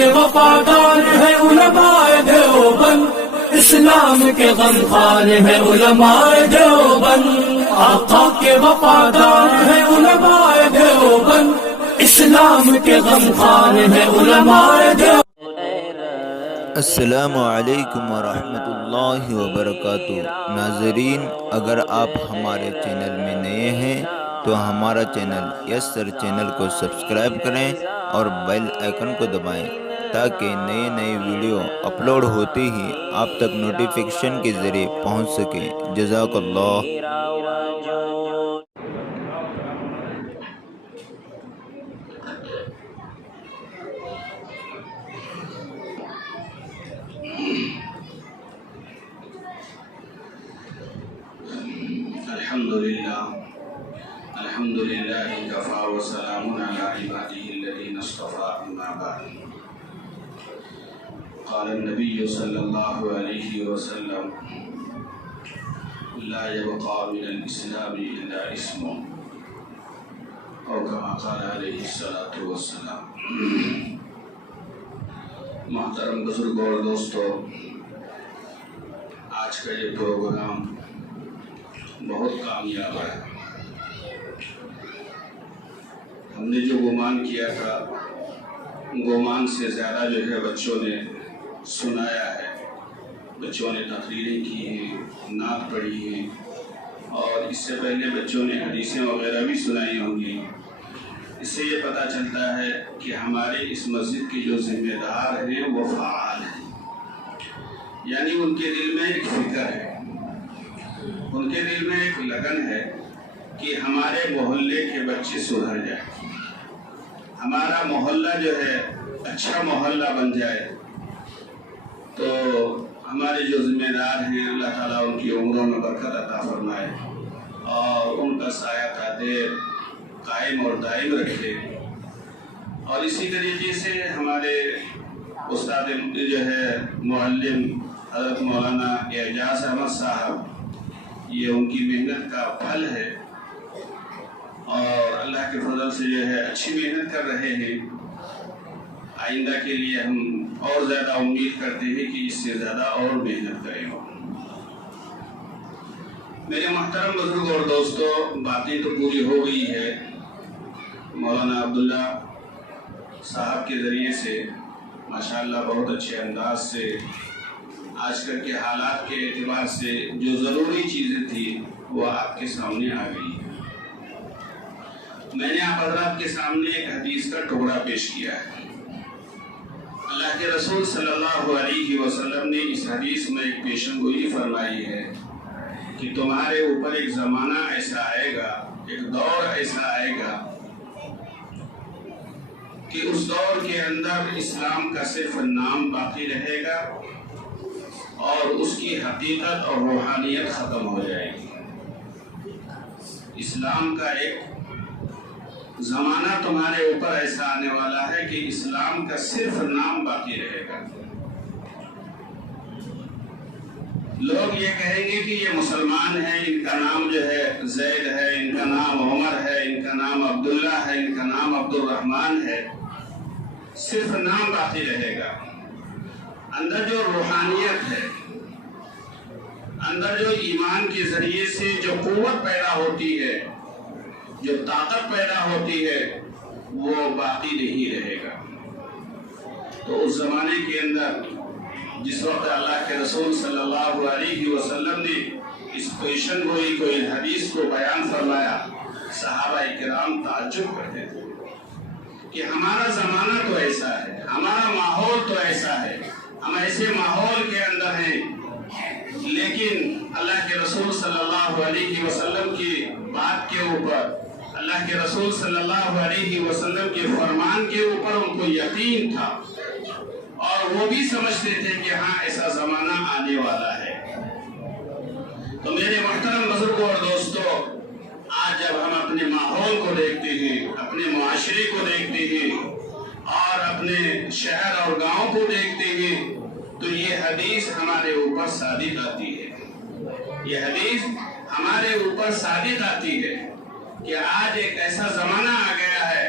کے وفادار ہے علماء دیوبند، اسلام کے غمخوار ہے علماء دیوبند، آقا کے وفادار ہے علماء دیوبند، اسلام کے غمخوار ہے علماء دیوبند۔ السلام علیکم ورحمۃ اللہ وبرکاتہ۔ ناظرین، اگر آپ ہمارے چینل میں نئے ہیں تو ہمارا چینل یس سر چینل کو سبسکرائب کریں اور بیل آئیکن کو دبائیں تاکہ نئے ویڈیو اپلوڈ ہوتے ہی آپ تک نوٹیفیکیشن کے ذریعے پہنچ سکے۔ جزاک اللہ۔ الحمد للہ کفا وسلام علی عباده الذین اصطفى، اما بعد۔ قال النبی صلی اللہ علیہ وسلم: لا يبقى من الاسلام الا اسم، او کما قال علیہ الصلاۃ والسلام۔ محترم بزرگوں اور دوستو، آج کا یہ پروگرام بہت کامیاب ہے۔ ہم نے جو گمان کیا تھا، گمان سے زیادہ جو ہے بچوں نے سنایا ہے، بچوں نے تقریریں کی ہیں، نعت پڑھی ہیں، اور اس سے پہلے بچوں نے حدیثیں وغیرہ بھی سنائی ہوں گی۔ اس سے یہ پتہ چلتا ہے کہ ہمارے اس مسجد کے جو ذمہ دار ہیں وہ فعال ہیں، یعنی ان کے دل میں ایک فکر ہے، ان کے دل میں ایک لگن ہے کہ ہمارے محلے کے بچے سدھر جائیں، ہمارا محلہ جو ہے اچھا محلہ بن جائے۔ تو ہمارے جو ذمہ دار ہیں، اللہ تعالیٰ ان کی عمروں میں برکت عطا فرمائے اور ان کا سایہ قادر قائم اور دائم رکھے۔ اور اسی طریقے سے ہمارے استاد جو ہے معلم حضرت مولانا اعجاز احمد صاحب، یہ ان کی محنت کا پھل ہے اور اللہ کے فضل سے جو ہے اچھی محنت کر رہے ہیں۔ آئندہ کے لیے ہم اور زیادہ امید کرتے ہیں کہ اس سے زیادہ اور محنت کریں۔ میرے محترم بزرگ اور دوستو، باتیں تو پوری ہو گئی ہے۔ مولانا عبداللہ صاحب کے ذریعے سے ماشاءاللہ بہت اچھے انداز سے آج کل کے حالات کے اعتبار سے جو ضروری چیزیں تھیں وہ آپ کے سامنے آ گئی ہیں۔ میں نے آپ حضرات کے سامنے ایک حدیث کا ٹکڑا پیش کیا ہے۔ اللہ کے رسول صلی اللہ علیہ وسلم نے اس حدیث میں ایک پیشن گوئی فرمائی ہے کہ تمہارے اوپر ایک زمانہ ایسا آئے گا، ایک دور ایسا آئے گا کہ اس دور کے اندر اسلام کا صرف نام باقی رہے گا اور اس کی حقیقت اور روحانیت ختم ہو جائے گی۔ اسلام کا ایک زمانہ تمہارے اوپر ایسا آنے والا ہے کہ اسلام کا صرف نام باقی رہے گا۔ لوگ یہ کہیں گے کہ یہ مسلمان ہیں، ان کا نام جو ہے زید ہے، ان کا نام عمر ہے، ان کا نام عبداللہ ہے، ان کا نام عبد الرحمن ہے، صرف نام باقی رہے گا۔ اندر جو روحانیت ہے، اندر جو ایمان کے ذریعے سے جو قوت پیدا ہوتی ہے، جو طاقت پیدا ہوتی ہے، وہ باقی نہیں رہے گا۔ تو اس زمانے کے اندر جس وقت اللہ کے رسول صلی اللہ علیہ وسلم نے اس پیشن گوئی کو، اس حدیث کو بیان فرمایا، صحابہ کرام تعجب کرتے تھے کہ ہمارا زمانہ تو ایسا ہے، ہمارا ماحول تو ایسا ہے، ہم ایسے ماحول کے اندر ہیں، لیکن اللہ کے رسول صلی اللہ علیہ وسلم کی بات کے اوپر، اللہ کے رسول صلی اللہ علیہ وسلم کے فرمان کے اوپر ان کو یقین تھا اور وہ بھی سمجھتے تھے کہ ہاں ایسا زمانہ آنے والا ہے۔ تو میرے محترم بزرگوں اور دوستو، آج جب ہم اپنے ماحول کو دیکھتے ہیں، اپنے معاشرے کو دیکھتے ہیں اور اپنے شہر اور گاؤں کو دیکھتے ہیں، تو یہ حدیث ہمارے اوپر صادق آتی ہے، یہ حدیث ہمارے اوپر صادق آتی ہے کہ آج ایک ایسا زمانہ آ گیا ہے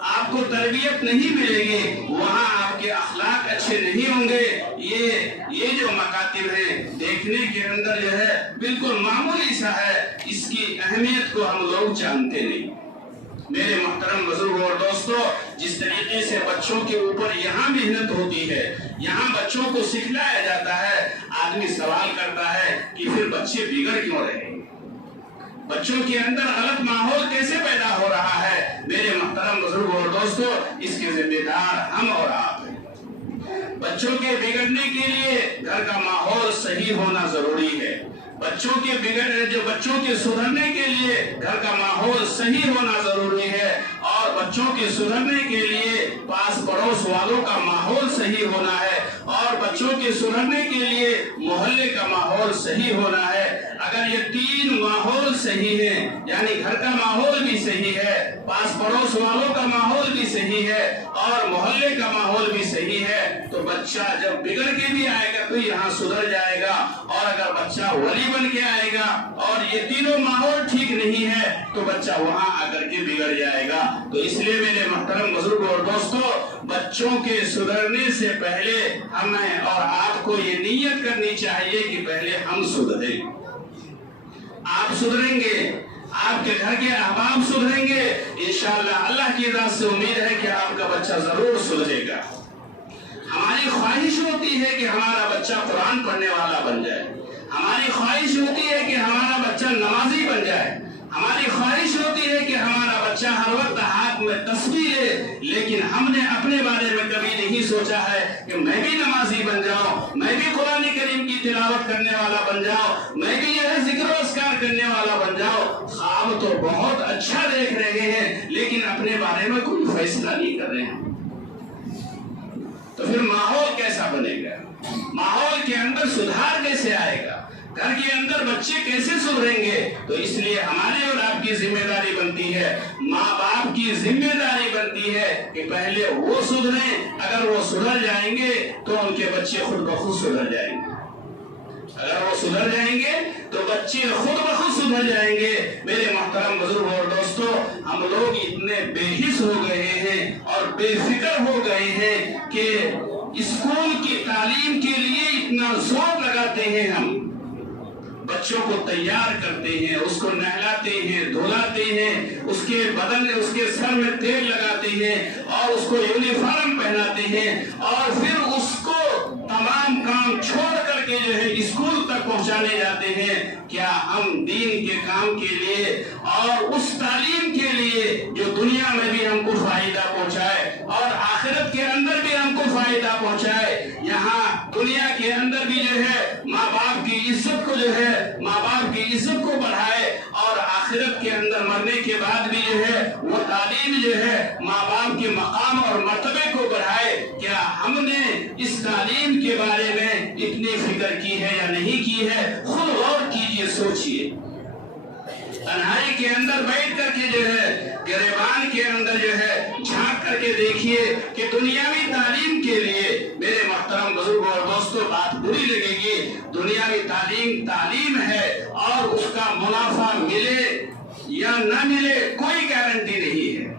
آپ کو تربیت نہیں ملے گی، وہاں آپ کے اخلاق اچھے نہیں ہوں گے۔ یہ جو مکاتب ہیں دیکھنے کے اندر جو ہے بالکل معمولی سا ہے، اس کی اہمیت کو ہم لوگ جانتے نہیں۔ میرے محترم بزرگوں اور دوستو، جس طریقے سے بچوں کے اوپر یہاں محنت ہوتی ہے، یہاں بچوں کو سکھلایا جاتا ہے، آدمی سوال کرتا ہے کہ پھر بچے بگڑ کیوں رہے ہیں؟ بچوں کے اندر غلط ماحول کیسے پیدا ہو رہا ہے؟ میرے محترم بزرگوں اور دوستو، اس کے ذمہ دار ہم اور آپ ہیں۔ بچوں کے بگڑنے کے لیے گھر کا ماحول صحیح ہونا ضروری ہے۔ بچوں کے سدھرنے کے لیے گھر کا ماحول صحیح ہونا ضروری ہے، اور بچوں کے سدھرنے کے لیے پاس پڑوس والوں کا ماحول صحیح ہونا ہے، اور بچوں کے سدھرنے کے لیے محلے کا ماحول صحیح ہونا ہے۔ اگر یہ تین ماحول صحیح ہیں، یعنی گھر کا ماحول بھی صحیح ہے، پاس پڑوس والوں کا ماحول بھی صحیح ہے، اور محلے کا ماحول بھی صحیح ہے، تو بچہ جب بگڑ کے بھی آئے گا تو یہاں سدھر جائے گا۔ اور اگر بچہ ولی بن کے آئے گا اور یہ تینوں ماحول ٹھیک نہیں ہے تو بچہ وہاں آ کر کے بگڑ جائے گا۔ تو اس لیے میرے محترم بزرگوں اور دوستو، بچوں کے سدھرنے سے پہلے ہمیں اور آپ کو یہ نیت کرنی چاہیے کہ پہلے ہم سدھریں۔ آپ سدھریں گے، آپ کے گھر کے احباب سدھریں گے، انشاءاللہ اللہ کی ذات سے امید ہے کہ آپ کا بچہ ضرور سدھرے گا۔ ہماری خواہش ہوتی ہے کہ ہمارا بچہ قرآن پڑھنے والا بن جائے، ہماری خواہش ہوتی ہے کہ ہمارا بچہ نمازی بن جائے، ہماری خواہش ہوتی ہے کہ ہمارا بچہ ہر وقت ہاتھ میں تسبیح لے، لیکن ہم نے اپنے بارے میں کبھی نہیں سوچا ہے کہ میں بھی نمازی بن جاؤں، میں بھی قرآن کریم کی تلاوت کرنے والا بن جاؤں، میں بھی ذکر و اذکار کرنے والا بن جاؤں۔ خواب تو بہت اچھا دیکھ رہے ہیں لیکن اپنے بارے میں کوئی فیصلہ نہیں کر رہے ہیں۔ تو پھر ماحول کیسا بنے گا؟ ماحول کے اندر سدھار کیسے آئے گا؟ گھر کے اندر بچے کیسے سدھریں گے؟ تو اس لیے ہماری اور آپ کی ذمہ داری بنتی ہے، ماں باپ کی ذمہ داری بنتی ہے کہ پہلے وہ سدھریں۔ اگر وہ سدھر جائیں گے تو ان کے بچے خود بخود سدھر جائیں گے۔ اگر وہ سدھر جائیں گے تو بچے خود بخود سدھر جائیں گے۔ میرے محترم بزرگوں اور دوستو، ہم لوگ اتنے بے حس ہو گئے ہیں اور بے فکر ہو گئے ہیں کہ اسکول کی تعلیم کے لیے اتنا زور لگاتے ہیں، ہم بچوں کو تیار کرتے ہیں، اس کو نہلاتے ہیں، دھلاتے ہیں، اس کے سر میں تیل لگاتے ہیں اور اس کو یونیفارم پہناتے ہیں، اور پھر اس کو تمام کام چھوڑ کر کے جو ہے اسکول تک پہنچانے جاتے ہیں۔ کیا ہم دین کے کام کے لیے اور اس تعلیم کے لیے جو دنیا میں بھی ہم کو فائدہ پہنچائے اور آخرت کے اندر بھی ہم کو فائدہ پہنچائے، یہاں دنیا کے اندر بھی جو ہے ماں باپ کی عزت کو جو ہے ماں باپ کی عزت کو بڑھائے، اور آخرت کے اندر مرنے کے بعد بھی جو ہے وہ تعلیم جو ہے ماں باپ کے مقام اور مرتبے کو بڑھائے؟ کیا ہم نے اس تعلیم کے بارے میں اتنی فکر کی ہے یا نہیں کی ہے؟ خود غور کیجئے، سوچئے۔ تنہائی کے اندر بیٹھ کر کے جو ہے گریبان کے اندر جو ہے جھانک کر کے دیکھیے کہ دنیاوی تعلیم کے لیے، میرے محترم بزرگوں اور دوستوں، بات بری لگے گی، دنیاوی تعلیم ہے اور اس کا منافع ملے یا نہ ملے کوئی گارنٹی نہیں ہے۔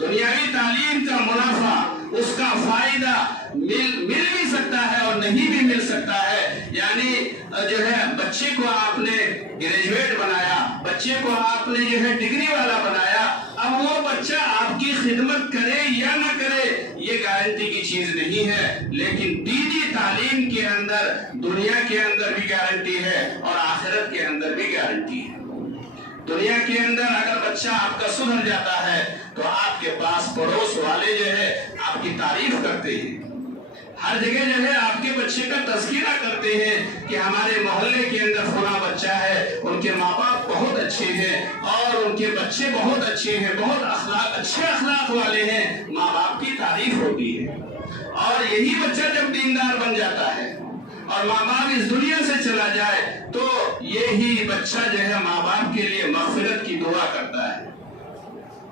دنیاوی تعلیم کا منافع، اس کا فائدہ مل بھی سکتا ہے اور نہیں بھی مل سکتا ہے۔ یعنی جو ہے بچے کو آپ نے گریجویٹ بنایا، بچے کو آپ نے جو ہے ڈگری والا بنایا، اب وہ بچہ آپ کی خدمت کرے یا نہ کرے یہ گارنٹی کی چیز نہیں ہے، لیکن دینی تعلیم کے اندر دنیا کے اندر بھی گارنٹی ہے اور آخرت کے اندر بھی گارنٹی ہے۔ دنیا کے اندر اگر بچہ آپ کا سدھر جاتا ہے تو آپ کے پاس پڑوس والے جو ہے آپ کی تعریف کرتے ہیں، ہر جگہ جو ہے آپ کے بچے کا تذکرہ کرتے ہیں کہ ہمارے محلے کے اندر فلاں بچہ ہے، ان کے ماں باپ بہت اچھے ہیں اور ان کے بچے بہت اچھے ہیں، بہت اچھے اخلاق والے ہیں، ماں باپ کی تعریف ہوتی ہے۔ اور یہی بچہ جب دیندار بن جاتا ہے اور ماں باپ اس دنیا سے چلا جائے تو یہی بچہ جو ہے ماں باپ کے لیے مغفرت کی دعا کرتا ہے،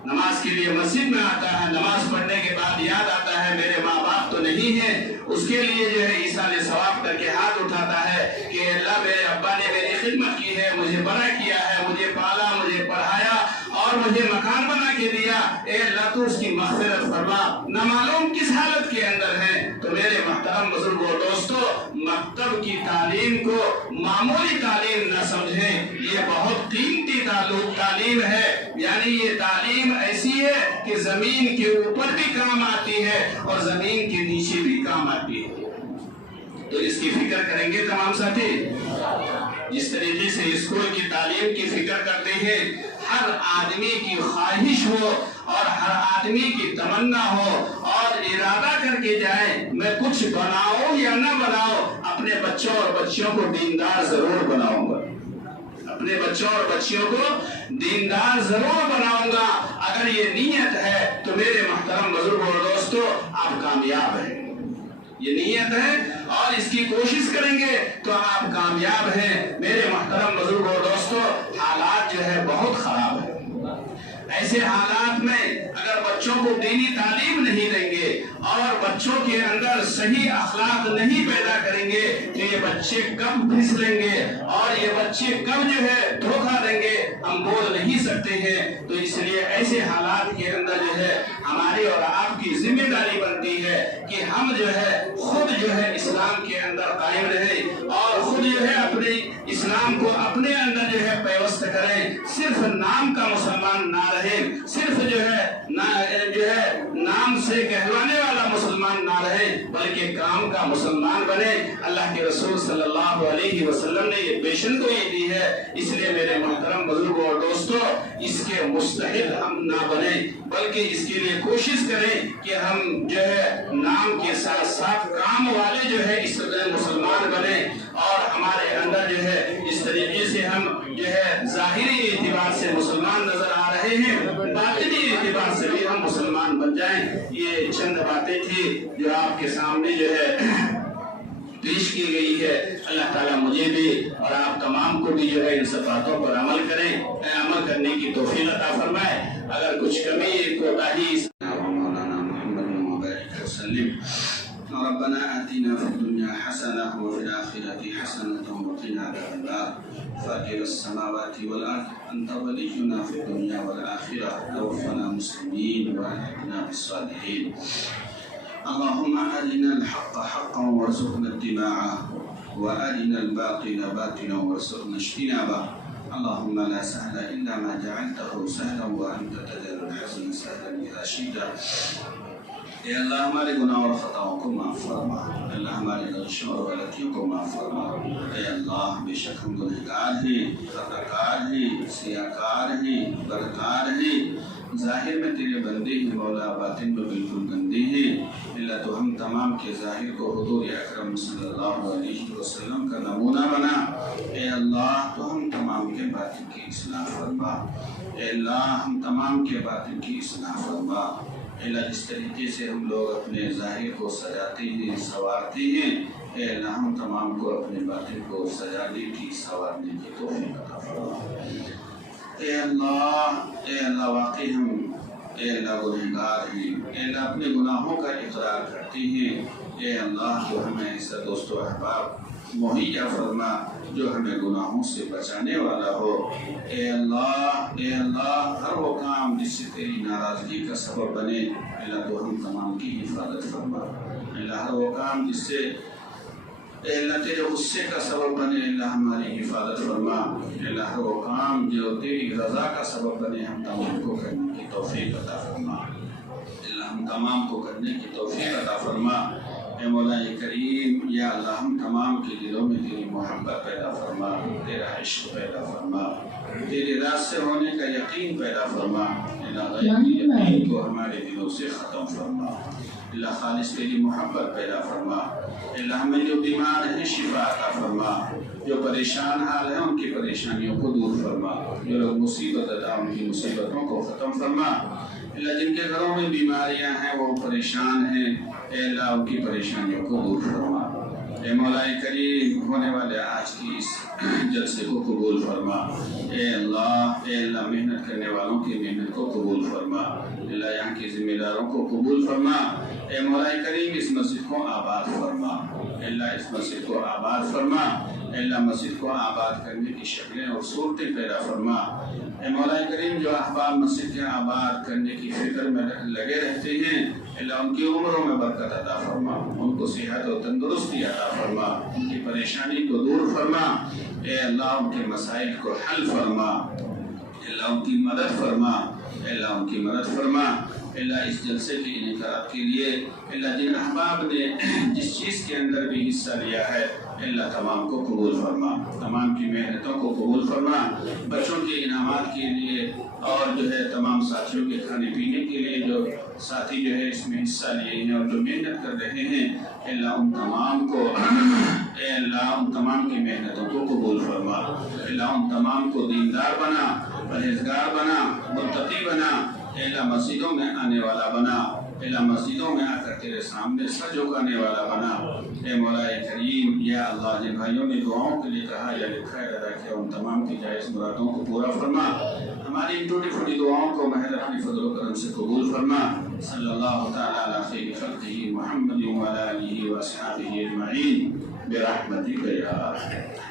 نماز کے لیے مسجد میں آتا ہے، نماز پڑھنے کے بعد یاد آتا ہے میرے ماں باپ تو نہیں ہیں، اس کے لیے جو ہے ایصال ثواب کر کے ہاتھ اٹھاتا ہے کہ اللہ میرے ابا نے میری خدمت کی ہے، مجھے بڑا کیا ہے، مجھے پالا، مجھے پڑھایا اور مجھے مکان بنا کے دیا، اے اللہ تو اس کی مغفرت فرما، نہ معلوم کس حالت کے اندر ہیں۔ تو میرے محترم بزرگوں دوستو، مکتب کی تعلیم کو معمولی تعلیم نہ سمجھیں، یہ بہت قیمتی تعلیم ہے، یعنی یہ تعلیم ایسی ہے کہ زمین کے اوپر بھی کام آتی ہے اور زمین کے نیچے بھی کام آتی ہے۔ تو اس کی فکر کریں گے تمام ساتھی؟ جس طریقے سے اسکول کی تعلیم کی فکر کرتے ہیں، ہر آدمی کی خواہش ہو اور ہر آدمی کی تمنا ہو اور ارادہ کر کے جائیں میں کچھ بناؤں یا نہ بناؤں، اپنے بچوں اور بچیوں کو دیندار ضرور بناؤں گا، اپنے بچوں اور بچیوں کو دیندار ضرور بناؤں گا۔ اگر یہ نیت ہے تو میرے محترم بزرگوں اور دوستو آپ کامیاب ہیں، یہ نیت ہے اور اس کی کوشش کریں گے تو آپ کامیاب ہیں۔ میرے محترم بزرگوں اور دوستو، حالات جو ہے بہت خراب ہے، ایسے حالات میں اگر بچوں کو دینی تعلیم نہیں دیں گے اور بچوں کے اندر صحیح اخلاق نہیں پیدا کریں گے تو یہ بچے کب پھسلیں گے اور یہ بچے کب جو ہے دھوکہ دیں گے ہم بول نہیں سکتے ہیں۔ تو اس لیے ایسے حالات کے اندر جو ہے ہماری اور آپ کی ذمہ داری بنتی ہے کہ ہم جو ہے خود جو ہے اسلام کے اندر قائم رہیں اور خود جو ہے اپنے اسلام کو اپنے اندر جو ہے پیوست کریں، صرف نام کا مسلمان نہ رہیں، صرف جو ہے نام سے کہلوانے والا مسلمان نہ رہیں بلکہ کام کا مسلمان بنے۔ اللہ کے رسول صلی اللہ علیہ وسلم نے یہ پیشن گوئی دی ہے، اس لیے میرے محترم بزرگوں اور دوستو اس کے مستحق ہم نہ بنیں بلکہ اس کے لیے کوشش کریں کہ ہم جو ہے نام کے ساتھ ساتھ کام والے جو ہے اس مسلمان بنیں اور ہمارے اندر جو ہے اس طریقے سے ہم جو ہے ظاہری اعتبار سے مسلمان نظر آ رہے ہیں، باطنی اعتبار سے بھی ہم مسلمان بن جائیں۔ یہ چند باتیں تھی جو آپ کے سامنے جو ہے پیش کی گئی ہے۔ اللہ تعالیٰ مجھے بھی اور آپ تمام کو بھی جو ہے ان سب باتوں پر عمل کرنے کی توفیق عطا فرمائے۔ اگر کچھ کمی کوتاہی مولانا محمد مبارک وسلم ربنا آتنا في الدنيا حسنة وفي الآخرة حسنة وقنا عذاب النار فاطر السماوات والأرض أنت ولينا في الدنيا والآخرة توفنا مسلمين وألحقنا بالصالحين اللهم أرنا الحق حقا وارزقنا اتباعه وأرنا الباطل باطلا وارزقنا اجتنابه اللهم لا سهل إلا ما جعلته سهلا وأنت تجعل الحزن سهلا إذا شئت۔ اے اللہ ہمارے گناہ اور خطاؤں کو معاف فرما، اللہ ہمارے غلطیوں اور غلطیوں کو معاف فرما۔ اے اللہ بے شک ہم گنہگار ہیں، خطاکار ہیں، سیاکار ہیں، بدکار ہیں، ظاہر میں تیرے بندے ہیں مولا، باطن میں بالکل گندے ہیں۔ اللہ تو ہم تمام کے ظاہر کو حضور اکرم صلی اللہ علیہ وسلم کا نمونہ بنا۔ اے اللہ تو ہم تمام کے باطن کی اصلاح فرما، اے اللہ ہم تمام کے باطن کی اصلاح فرما۔ اللہ جس طریقے سے ہم لوگ اپنے ظاہر کو سجاتے ہیں، سنوارتے ہیں، اے اللہ ہم تمام کو اپنے باطن کو سجانے کی، سنوارنے کی توفیق عطا فرما۔ اے اللہ واقعی ہم اے اللہ گنہگار ہیں، اے اللہ اپنے گناہوں کا اقرار کرتے ہیں۔ اے اللہ تو ہمیں ایسا دوست و احباب مہیا فرما جو ہمیں گناہوں سے بچانے والا ہو۔ اے اللہ ہر وہ کام جس سے تیری ناراضگی کا سبب بنے اللہ تو ہم تمام کی حفاظت فرما۔ اللہ ہر وہ کام جس سے اے اللہ تیرے غصے کا سبب بنے اللہ ہماری حفاظت فرما۔ اللہ ہر وہ کام جو تیری رضا کا سبب بنے ہم تمام کو کرنے کی توفیق عطا فرما۔ اللہ ہم تمام کو کرنے کی توفیق عطا فرما۔ اے مولا کریم یا اللہ ہم تمام کے دلوں میں تیری محبت پیدا فرما، تیرا عشق پیدا فرما، تیری راز سے ہونے کا یقین پیدا فرما۔ اللہ غیب کی یقین کو ہمارے دلوں سے ختم فرما۔ اللہ خالص تیری محبت پیدا فرما۔ اللہ ہمیں جو بیمار ہیں شفا عطا فرما، جو پریشان حال ہیں ان کی پریشانیوں کو دور فرما، جو لوگ مصیبت عطا ان کی مصیبتوں کو ختم فرما۔ اللہ جن کے گھروں میں بیماریاں ہیں وہ پریشان ہیں اے اللہ ان کی پریشانیوں کو دور فرما۔ اے مولا کریم ہونے والے آج کی اس جلسے کو قبول فرما۔ اے اللہ محنت کرنے والوں کی محنت کو قبول فرما۔ اللہ یہاں کے ذمہ داروں کو قبول فرما۔ اے مولا کریم اس مسجد کو آباد فرما، اللہ اس مسجد کو آباد فرما، اللہ مسجد کو آباد کرنے کی شکلیں اور صورتیں پیدا فرما۔ اے مولا کریم جو احباب مسجد کے آباد کرنے کی فکر میں لگے رہتے ہیں، اللہ ان کی عمروں میں برکت عطا فرما، ان کو صحت و تندرستی عطا فرما، ان کی پریشانی کو دور فرما، اے اللہ ان کے مسائل کو حل فرما، اللہ ان کی مدد فرما، اللہ ان کی مدد فرما۔ اللہ اس جلسے کے انعقاد کے لیے اللہ جن احباب نے جس چیز کے اندر بھی حصہ لیا ہے اللہ تمام کو قبول فرما، تمام کی محنتوں کو قبول فرما، بچوں کے انعامات کے لیے اور جو ہے تمام ساتھیوں کے کھانے پینے کے لیے جو ساتھی جو ہے اس میں حصہ لیے ہیں اور جو محنت کر رہے ہیں اللہ ان تمام کو اے اللہ ان تمام کی محنتوں کو قبول فرما، اللہ ان تمام کو دیندار بنا، پرہیزگار بنا، متقی بنا، اے اللہ مسجدوں میں آنے والا بنا، اے اللہ مسجدوں میں آ کر تیرے سامنے سر جھکانے والا بنا۔ اے مولا کریم یا اللہ جن بھائیوں نے دعاؤں کے لیے کہا یا لکھا ہے ادا کیا ان تمام کی جائز مرادوں کو پورا فرما، ہماری ان ٹوٹی پھوٹی دعاؤں کو محض اپنی فضل و کرم سے قبول فرما۔ صلی اللہ تعالی علی خیر خلقہ محمد وعلی آلہ واصحابہ اجمعین برحمتک یا ارحم۔